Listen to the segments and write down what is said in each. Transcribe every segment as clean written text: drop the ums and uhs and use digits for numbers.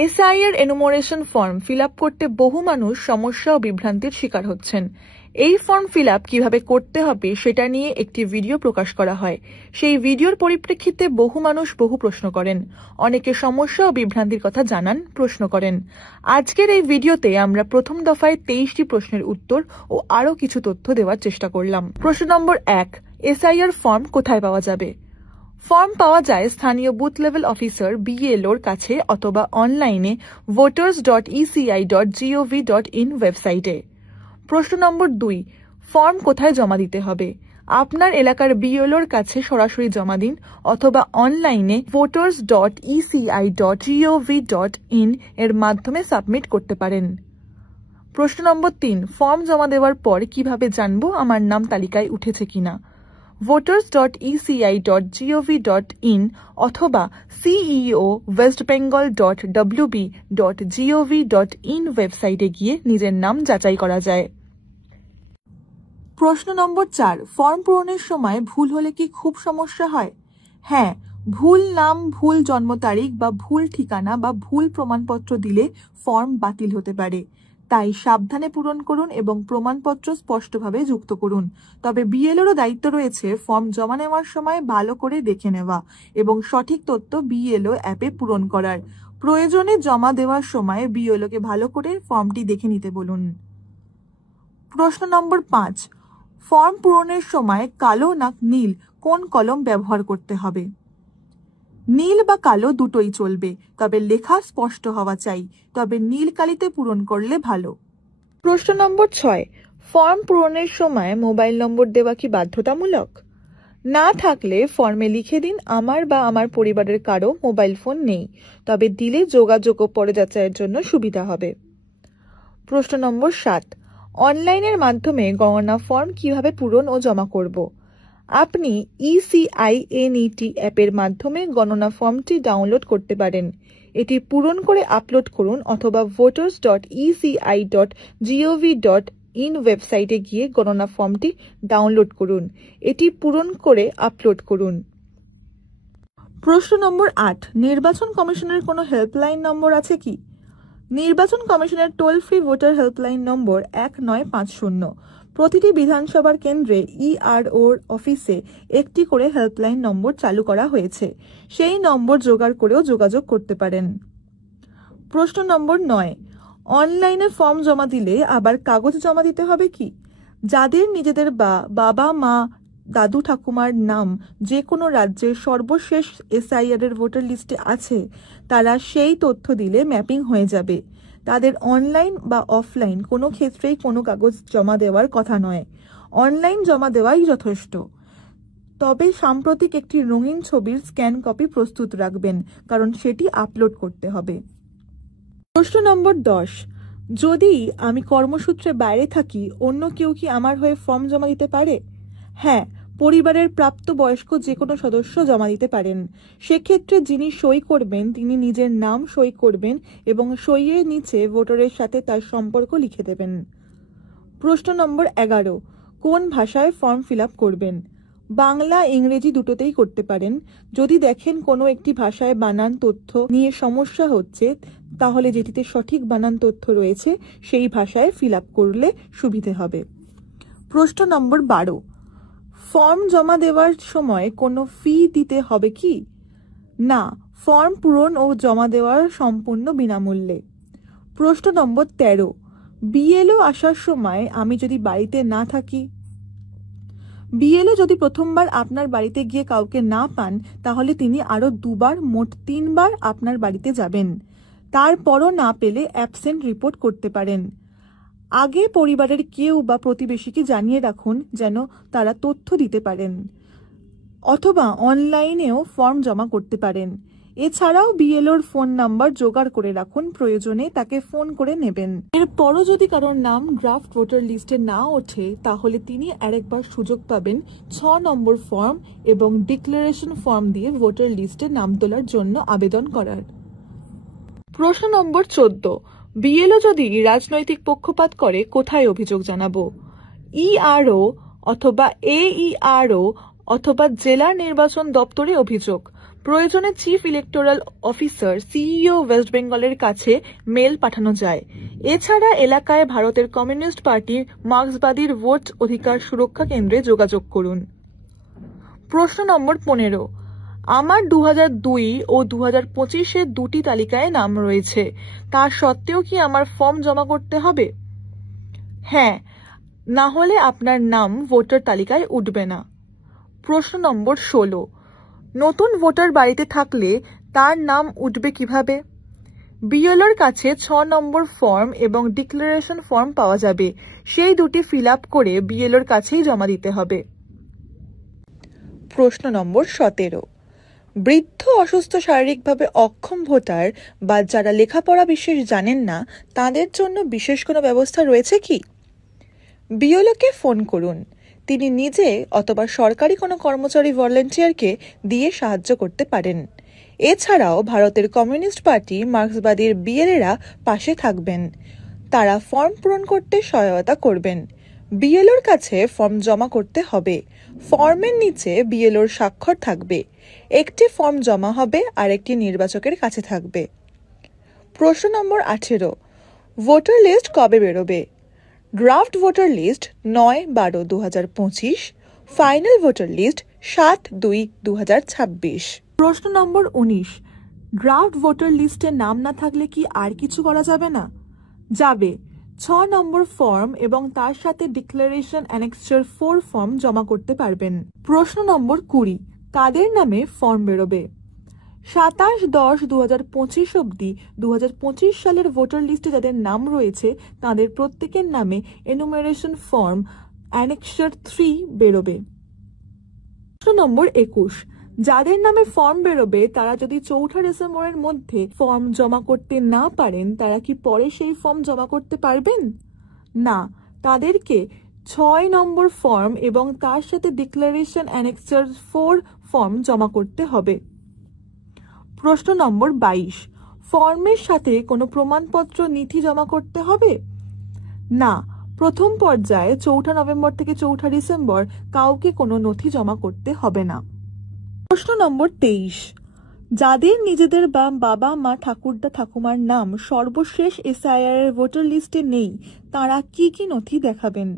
SIR enumeration form fill up করতে বহু মানুষ সমস্যা ও বিভ্রান্তির শিকার হচ্ছেন। এই ফর্ম ফিল আপ কিভাবে করতে হবে সেটা নিয়ে একটি ভিডিও প্রকাশ করা হয়। সেই ভিডিওর পরিপ্রেক্ষিতে বহু মানুষ বহু প্রশ্ন করেন, অনেকে সমস্যা ও বিভ্রান্তির কথা জানান, প্রশ্ন করেন। আজকের এই ভিডিওতে আমরা প্রথম দফায় 23টি প্রশ্নের উত্তর ও আরও কিছু তথ্য দেওয়ার চেষ্টা করলাম। প্রশ্ন নম্বর 1, এসআইআর ফর্ম কোথায় পাওয়া যাবে? ফর্ম পাওয়া যায় স্থানীয় বুথ লেভেল অফিসার BLOর কাছে অথবা অনলাইনে voters.eci.gov.in ওয়েবসাইটে। প্রশ্ন নম্বর 2, ফর্ম কোথায় জমা দিতে হবে? আপনার এলাকার BLOর কাছে সরাসরি জমা দিন অথবা অনলাইনে voters.eci.gov.in এর মাধ্যমে সাবমিট করতে পারেন। প্রশ্ন নম্বর 3, ফর্ম জমা দেওয়ার পর কিভাবে জানবো আমার নাম তালিকায় উঠেছে কিনা? voters.eci.gov.in অথবা ceowestbengal.wb.gov.in ওয়েবসাইটে গিয়ে নিজের নাম যাচাই করা যায়। প্রশ্ন নম্বর 4, ফর্ম পূরণের সময় ভুল হলে কি খুব সমস্যা হয়? হ্যাঁ, ভুল নাম, ভুল জন্ম তারিখ বা ভুল ঠিকানা বা ভুল প্রমাণপত্র দিলে ফর্ম বাতিল হতে পারে। তাই সাবধানে পূরণ করুন এবং প্রমাণপত্র স্পষ্টভাবে যুক্ত করুন। তবে BLOরও দায়িত্ব রয়েছে ফর্ম জমা নেওয়ার সময় ভালো করে দেখে নেওয়া এবং সঠিক তথ্য BLO অ্যাপে পূরণ করার। প্রয়োজনে জমা দেওয়ার সময় BLOকে ভালো করে ফর্মটি দেখে নিতে বলুন। প্রশ্ন নম্বর 5, ফর্ম পূরণের সময় কালো না নীল কোন কলম ব্যবহার করতে হবে? নীল বা কালো দুটোই চলবে, তবে লেখা স্পষ্ট হওয়া চাই। তবে নীল কালিতে পূরণ করলে ভালো। প্রশ্ন নম্বর 6, ফর্ম পূরণের সময় মোবাইল নম্বর দেওয়া কি বাধ্যতামূলক? না থাকলে ফর্মে লিখে দিন আমার বা আমার পরিবারের কারো মোবাইল ফোন নেই, তবে দিলে যোগাযোগ ও পরে যাচাইয়ের জন্য সুবিধা হবে। প্রশ্ন নম্বর 7, অনলাইনের মাধ্যমে গণনা ফর্ম কিভাবে পূরণ ও জমা করব? আপনি ECINET অ্যাপের মাধ্যমে গণনা ফর্মটি ডাউনলোড করতে পারেন। এটি পূরণ করে আপলোড করুন অথবা voters.eci.gov.in ওয়েবসাইটে গিয়ে গণনা ফর্মটি ডাউনলোড করুন। এটি পূরণ করে আপলোড করুন। প্রশ্ন নম্বর 8, নির্বাচন কমিশনের কোনো হেল্পলাইন নম্বর আছে কি? নির্বাচন কমিশনের toll free voter helpline number 1950। প্রতিটি বিধানসভার কেন্দ্রে EROর অফিসে একটি করে হেল্পলাইন নম্বর চালু করা হয়েছে। সেই নম্বর জোগাড় করেও যোগাযোগ করতে পারেন। প্রশ্ন নম্বর 9, অনলাইনে ফর্ম জমা দিলে আবার কাগজ জমা দিতে হবে কি? যাদের নিজেদের বাবা মা দাদু ঠাকুমার নাম যে কোনো রাজ্যের সর্বশেষ এসআইআর এর ভোটার লিস্টে আছে, তারা সেই তথ্য দিলে ম্যাপিং হয়ে যাবে। তাদের অনলাইন বা অফলাইন কোনো ক্ষেত্রেই কোনো কাগজ জমা দেওয়ার কথা নয়। অনলাইন জমা দেওয়াই যথেষ্ট। তবে সাম্প্রতিক একটি রঙিন ছবির স্ক্যান কপি প্রস্তুত রাখবেন, কারণ সেটি আপলোড করতে হবে। প্রশ্ন নম্বর 10, যদি আমি কর্মসূত্রে বাইরে থাকি অন্য কেউ কি আমার হয়ে ফর্ম জমা দিতে পারে? হ্যাঁ, পরিবারের প্রাপ্তবয়স্ক যে কোনো সদস্য জমা দিতে পারেন। সেক্ষেত্রে যিনি সই করবেন তিনি নিজের নাম সই করবেন এবং সইয়ের নিচে ভোটারের সাথে তার সম্পর্ক লিখে দেবেন। প্রশ্ন নম্বর 11, কোন ভাষায় ফর্ম ফিল আপ করবেন? বাংলা ইংরেজি দুটোতেই করতে পারেন। যদি দেখেন কোনো একটি ভাষায় বানান তথ্য নিয়ে সমস্যা হচ্ছে, তাহলে যেটিতে সঠিক বানান তথ্য রয়েছে সেই ভাষায় ফিল আপ করলে সুবিধে হবে। প্রশ্ন নম্বর 12, ফর্ম জমা দেওয়ার সময় কোনো ফি দিতে হবে কি? না, ফর্ম পূরণ ও জমা দেওয়ার সম্পূর্ণ বিনামূল্যে। প্রশ্ন নম্বর 13, BLO আসার সময় আমি যদি বাড়িতে না থাকি? BLO যদি প্রথমবার আপনার বাড়িতে গিয়ে কাউকে না পান, তাহলে তিনি আরও 2 বার, মোট 3 বার আপনার বাড়িতে যাবেন। তারপরও না পেলে অ্যাবসেন্ট রিপোর্ট করতে পারেন। আগে পরিবারের কেউ বা প্রতিবেশীকে জানিয়ে রাখুন যেন তারা তথ্য দিতে পারেন, অথবা অনলাইনেও ফর্ম জমা করতে পারেন। এছাড়াও BLOর ফোন নাম্বার জোগাড় করে রাখুন, প্রয়োজনে তাকে ফোন করে নেবেন। এরপরও যদি কারোর নাম ড্রাফট ভোটার লিস্টে না ওঠে, তাহলে তিনি আরেকবার সুযোগ পাবেন 6 নম্বর ফর্ম এবং ডিক্লারেশন ফর্ম দিয়ে ভোটার লিস্টে নাম তোলার জন্য আবেদন করার। প্রশ্ন নম্বর 14, BLO যদি রাজনৈতিক পক্ষপাত করে কোথায় অভিযোগ জানাবো? ERO অথবা AERO অথবা জেলা নির্বাচন দপ্তরে অভিযোগ। প্রয়োজনে chief electoral officer CEO West বেঙ্গলের কাছে মেল পাঠানো যায়। এছাড়া এলাকায় ভারতের কমিউনিস্ট পার্টি মার্ক্সবাদীর ভোট অধিকার সুরক্ষা কেন্দ্রে যোগাযোগ করুন। প্রশ্ন নম্বর 15, আমার 2002 ও 2025-এর দুটি তালিকায় নাম রয়েছে, তা সত্ত্বেও কি আমার ফর্ম জমা করতে হবে? হ্যাঁ, না হলে আপনার নাম ভোটার তালিকায় উঠবে না। প্রশ্ন নম্বর 16, নতুন ভোটার বাড়িতে থাকলে তার নাম উঠবে কিভাবে? বিএলওর কাছে 6 নম্বর ফর্ম এবং ডিক্লারেশন ফর্ম পাওয়া যাবে, সেই দুটি ফিল আপ করে বিএলওর কাছেই জমা দিতে হবে। প্রশ্ন নম্বর 17, বৃদ্ধ, অসুস্থ, শারীরিকভাবে অক্ষম ভোটার বা যারা লেখাপড়া বিশেষ জানেন না তাদের জন্য বিশেষ কোনো ব্যবস্থা রয়েছে কি? বিএলওকে ফোন করুন, তিনি নিজে অথবা সরকারি কোনো কর্মচারী ভলান্টিয়ারকে দিয়ে সাহায্য করতে পারেন। এছাড়াও ভারতের কমিউনিস্ট পার্টি মার্ক্সবাদীর বিএলএরা পাশে থাকবেন, তারা ফর্ম পূরণ করতে সহায়তা করবেন। বিএলওর কাছে ফর্ম জমা করতে হবে, ফর্মের নিচে বিএলওর স্বাক্ষর থাকবে, একটি ফর্ম জমা হবে আর একটি নির্বাচকের কাছে থাকবে। প্রশ্ন নম্বর 18, ভোটার লিস্ট কবে বেরোবে? Draft voter list 9/12/2025, final voter list 7/2/2026। প্রশ্ন নম্বর 19, ড্রাফট ভোটার লিস্টে নাম না থাকলে কি আর কিছু করা যাবে না? যাবে, 6 নম্বর ফর্ম এবং তার সাথে ডিক্লারেশন অ্যানেক্সার 4 ফর্ম জমা করতে পারবেন। প্রশ্ন নম্বর 20, কাদের নামে ফর্ম বেরোবে? 27/10/2025 অবধি 2025 সালের ভোটার লিস্টে যাদের নাম রয়েছে তাদের প্রত্যেকের নামে এনুমারেশন ফর্ম অ্যানেক্সার 3 বেরোবে। প্রশ্ন নম্বর 21, যাদের নামে ফর্ম বেরোবে তারা যদি 4 ডিসেম্বরের মধ্যে ফর্ম জমা করতে না পারেন তারা কি পরে সেই ফর্ম জমা করতে পারবেন? না, তাদেরকে 6 নম্বর ফর্ম এবং তার সাথে ডিক্লারেশন অ্যানেক্সার 4 ফর্ম জমা করতে হবে। প্রশ্ন নম্বর 22, ফর্মের সাথে কোনো প্রমাণপত্র নথি জমা করতে হবে? না, প্রথম পর্যায়ে 4 নভেম্বর থেকে 4 ডিসেম্বর কাউকে কোনো নথি জমা করতে হবে না। প্রশ্ন নম্বর 23, যাদের নিজেদের বা বাবা মা ঠাকুরদা ঠাকুমার নাম সর্বশেষ এসআইআর এর ভোটার লিস্টে নেই তারা কি কি নথি দেখাবেন?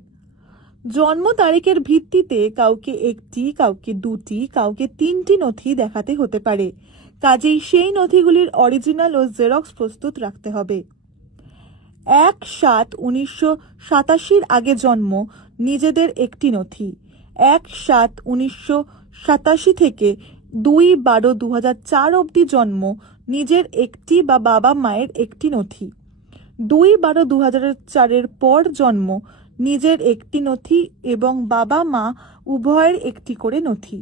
জন্ম তারিখের ভিত্তিতে কাউকে 1টি, কাউকে 2টি, কাউকে 3টি নথি দেখাতে হতে পারে, কাজেই সেই নথিগুলির অরিজিনাল ও জেরক্স প্রস্তুত রাখতে হবে। 1/7/1987 আগে জন্ম, নিজেদের একটি নথি। 1/7/1987 থেকে 2/12/2004 অবধি জন্ম, নিজের একটি বা বাবা মায়ের একটি নথি। 2/12/2004 পর জন্ম, নিজের একটি নথি এবং বাবা মা উভয়ের একটি করে নথি।